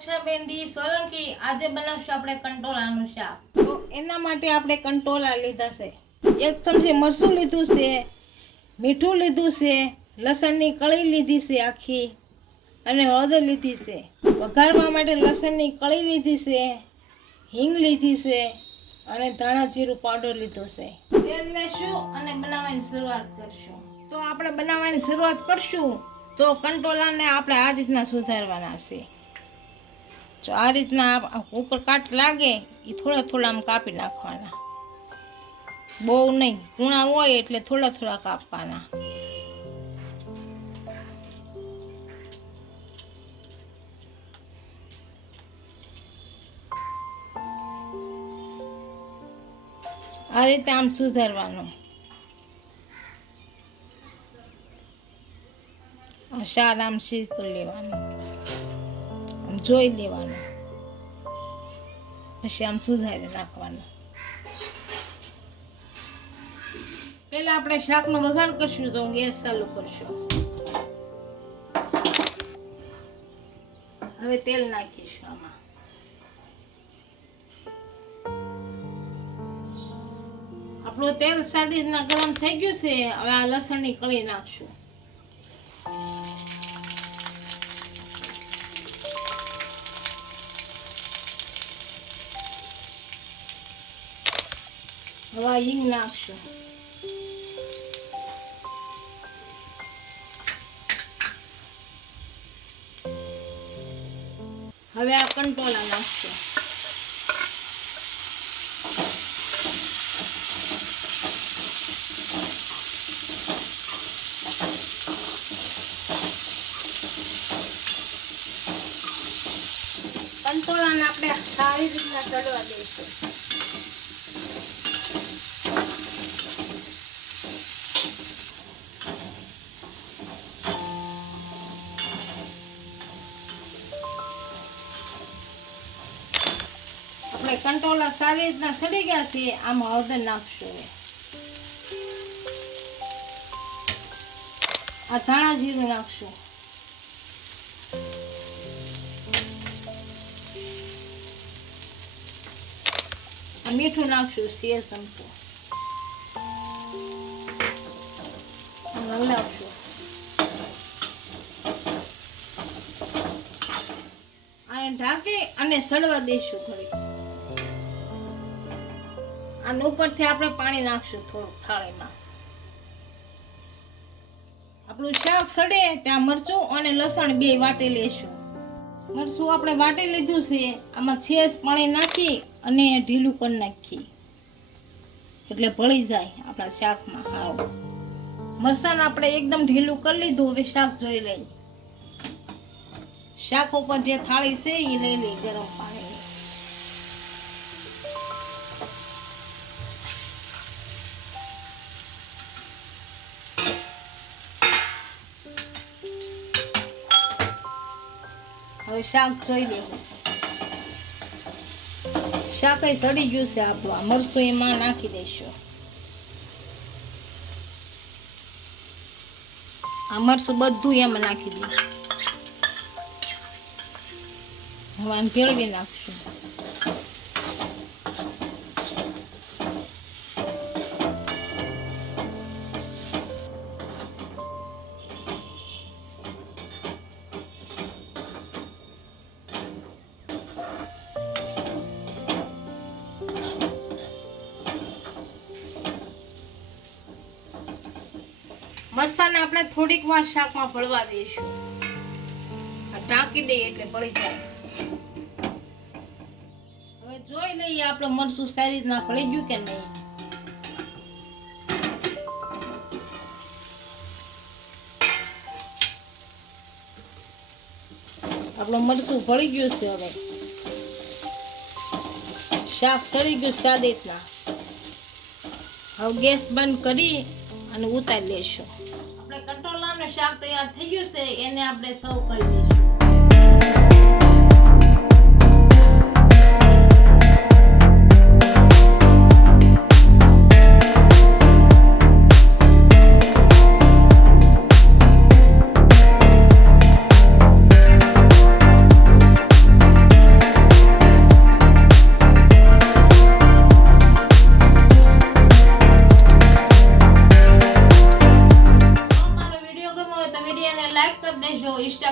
રક્ષાબેન D Solanki આજે બનાવશું આપણે કંટોલાનું શાક. તો એના માટે આપણે કંટોલા લીધા છે. એક ચમચી મરચું લીધું છે મીઠું લીધું છે લસણની કળી લીધી છે આખી અને હળદર લીધી છે. વઘારવા માટે લસણની કળી લીધી છે હિંગ લીધી છે અને ધાણા જીરું પાવડર લીધો છે. તેલ લેશું અને બનાવવાની શરૂઆત કરશું. તો આપણે બનાવવાની શરૂઆત કરશું તો કંટોલાને આપણે આ રીતના સુધારવાના છે. જો આ રીતના ઉપર કાટ લાગે એ થોડા થોડા આમ કાપી નાખવાના. બહુ નહીં કૂણા હોય એટલે થોડા થોડા કાપવાના. આ રીતે આમ સુધારવાનું. શાર આમ કરી લેવાનું. જોઈ લેવાનું. પછી આમ સુધારી નાખવાનું. પહેલા આપણે શાકનો વઘાર કરશું, તો ગેસ ચાલુ કરશું. હવે તેલ નાખીશું આમાં. આપણું તેલ સારી રીતના ગરમ થઈ ગયું છે, હવે આ લસણની કળી નાખશું. હવે હિંગ નાખશું હવે આ કંટોલા નાખશું કંટોલાને આપણે સારી રીતના ચડવા દઈશું આપણે કંટ્રોલર સારી રીતના સડી ગયા છે આમાં હળદર નાખશું આ ધાણા જીરું નાખશું. મીઠું નાખશું સીએ ચમચો નાખશું આને ઢાંકી અને સડવા દઈશું ઘડી આને ઉપરથી આપણે પાણી નાખશું થોડુંક થાળીમાં. આપણું શાક સડે, ત્યાં મરચું અને લસણ બે વાટી લેશું. મરચું આપણે વાટી લીધું છે, આમાં છેસ પાણી નાખી અને ઢીલું કરી નાખી એટલે ભળી જાય આપણા શાકમાં હાવ. મરસાને આપણે એકદમ ઢીલું કરી લીધું, હવે શાક જોઈ લઈ શાક ઉપર જે થાળી છે એ લઈ લઈ ગરમ પાણી હવે શાક જોઈ દેવું શાક સડી ગયું છે આપણું. આ મરસું એમાં નાખી દઈશું. આ મરસું બધું એમાં નાખી દઈશું. હવે ભેળવી નાખશું. મરસાને આપણે થોડીક વાર શાકમાં ભળવા દઈશું. ઢાંકી દઈએ એટલે પડી જાય. હવે જોઈ લઈએ આપણે મરસું સારી રીતના ભળી ગયું કે નહીં. આપણું મરસું ભળી ગયું છે હવે. શાક સડી ગયું સાદી રીતના. હવે ગેસ બંધ કરી અને ઉતારી લેશું. આપણે કટોલાનું શાક તૈયાર થઈ ગયું છે, એને આપણે સર્વ કરી દઈશું